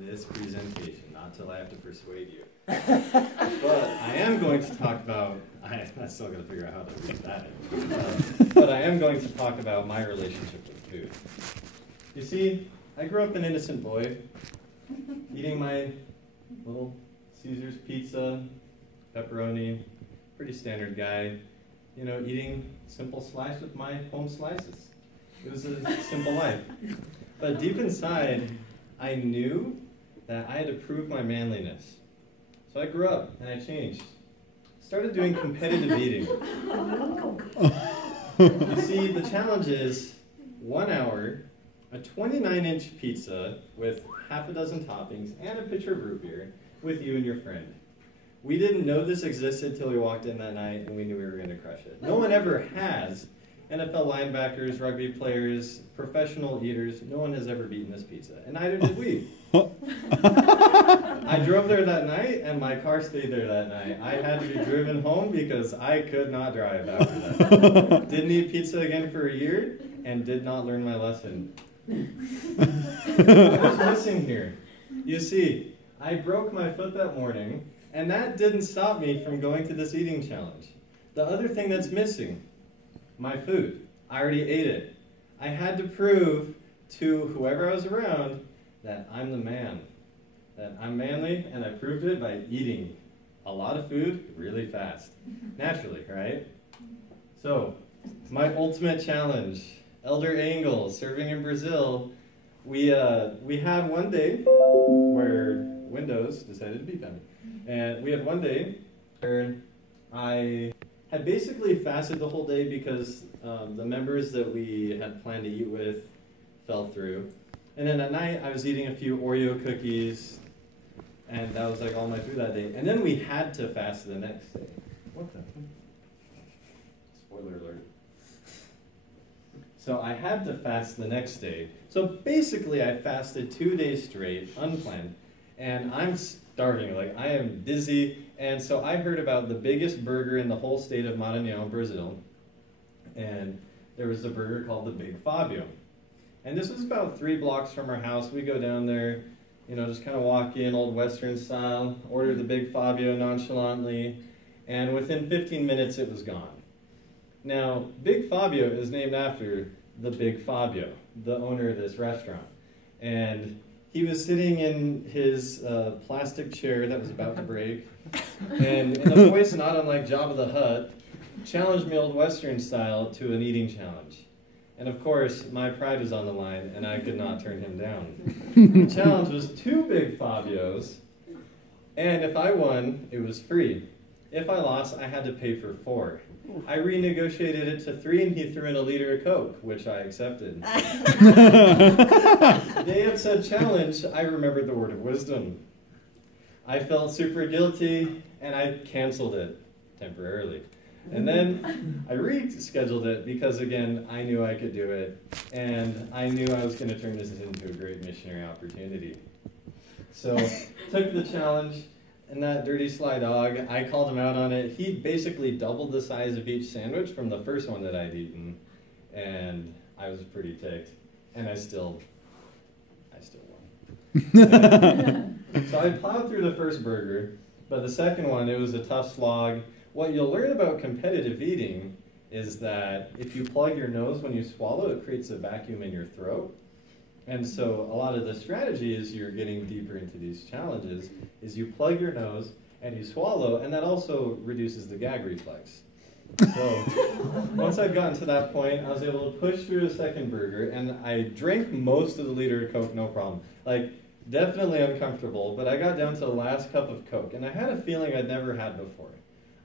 in this presentation, not till I have to persuade you. But I am going to talk about, I still got to figure out how to read that in. But I am going to talk about my relationship with food. You see, I grew up an innocent boy, eating my little Caesar's pizza, pepperoni, pretty standard guy, you know, eating simple slice with my home slices. It was a simple life. But deep inside, I knew that I had to prove my manliness. So I grew up and I changed. Started doing competitive eating. You see, the challenge is 1 hour, a 29-inch pizza with half a dozen toppings and a pitcher of root beer with you and your friend. We didn't know this existed till we walked in that night and we knew we were going to crush it. No one ever has. NFL linebackers, rugby players, professional eaters, no one has ever beaten this pizza, and neither did we. I drove there that night, and my car stayed there that night. I had to be driven home because I could not drive after that. Didn't eat pizza again for a year, and did not learn my lesson. What's missing here? You see, I broke my foot that morning, and that didn't stop me from going to this eating challenge. The other thing that's missing, my food. I already ate it. I had to prove to whoever I was around that I'm the man, that I'm manly, and I proved it by eating a lot of food really fast. Naturally, right? So, my ultimate challenge, Elder Engel, serving in Brazil, we had one day where Windows decided to beep at me. And we had one day where I had basically fasted the whole day because the members that we had planned to eat with fell through. And then at night, I was eating a few Oreo cookies, and that was like all my food that day. And then we had to fast the next day. What the? Spoiler alert. So I had to fast the next day. So basically, I fasted 2 days straight, unplanned, and I'm starving. Like, I am dizzy. And so I heard about the biggest burger in the whole state of Maranhão, Brazil. And there was a burger called the Big Fabio. And this was about 3 blocks from our house. We go down there, you know, just kind of walk in, old Western style, order the Big Fabio nonchalantly, and within 15 minutes it was gone. Now, Big Fabio is named after the Big Fabio, the owner of this restaurant. And he was sitting in his plastic chair that was about to break, and in a voice not unlike Jabba the Hutt, challenged me old Western style to an eating challenge. And of course, my pride was on the line, and I could not turn him down. The challenge was 2 Big Fabios, and if I won, it was free. If I lost, I had to pay for 4. I renegotiated it to 3, and he threw in a liter of Coke, which I accepted. The day of said challenge, I remembered the word of wisdom. I felt super guilty, and I canceled it temporarily. And then I rescheduled it because, again, I knew I could do it, and I knew I was going to turn this into a great missionary opportunity. So, took the challenge, and that dirty sly dog, I called him out on it. He basically doubled the size of each sandwich from the first one that I'd eaten, and I was pretty ticked, and I still won. So I plowed through the first burger, but the second one, it was a tough slog. What you'll learn about competitive eating is that if you plug your nose when you swallow, it creates a vacuum in your throat. And so a lot of the strategy as you're getting deeper into these challenges is you plug your nose and you swallow, and that also reduces the gag reflex. So once I'd gotten to that point, I was able to push through a second burger, and I drank most of the liter of Coke, no problem. Like, definitely uncomfortable, but I got down to the last cup of Coke, and I had a feeling I'd never had before.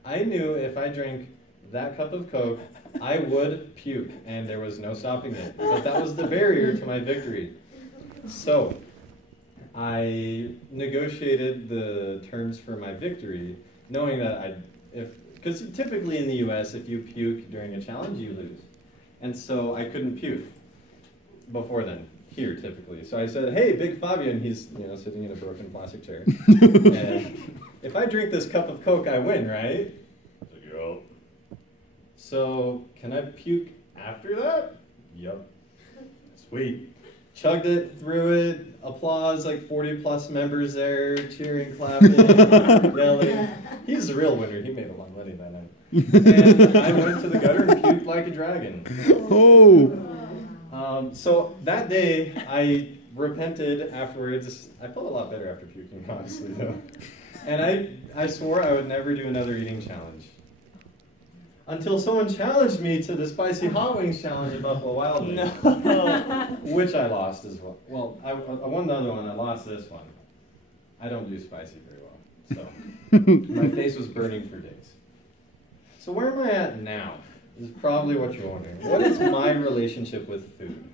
I knew if I drank that cup of Coke, I would puke, and there was no stopping it. But that was the barrier to my victory. So I negotiated the terms for my victory, knowing that because typically in the US, if you puke during a challenge, you lose. And so I couldn't puke before then, here typically. So I said, hey, Big Fabio, and he's sitting in a broken plastic chair. And if I drink this cup of Coke, I win, right? Yep. So, can I puke after that? Yep. Sweet. chugged it, threw it, applause, like 40 plus members there, cheering, clapping, yelling. He's the real winner. He made a lot of money that night. And I went to the gutter and puked like a dragon. Oh. So that day, I repented afterwards. I felt a lot better after puking, honestly, though. And I swore I would never do another eating challenge. Until someone challenged me to the Spicy Hot Wings Challenge at Buffalo Wild Wings. No. Which I lost as well. Well, I won the other one, I lost this one. I don't do spicy very well, so my face was burning for days. So where am I at now? Is probably what you're wondering. What is my relationship with food?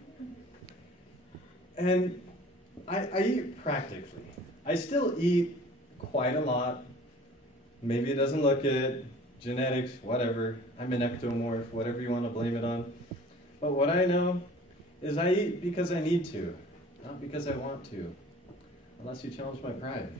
And I eat practically. I still eat quite a lot. Maybe it doesn't look it. Genetics, whatever. I'm an ectomorph, whatever you want to blame it on. But what I know is I eat because I need to, not because I want to. Unless you challenge my pride.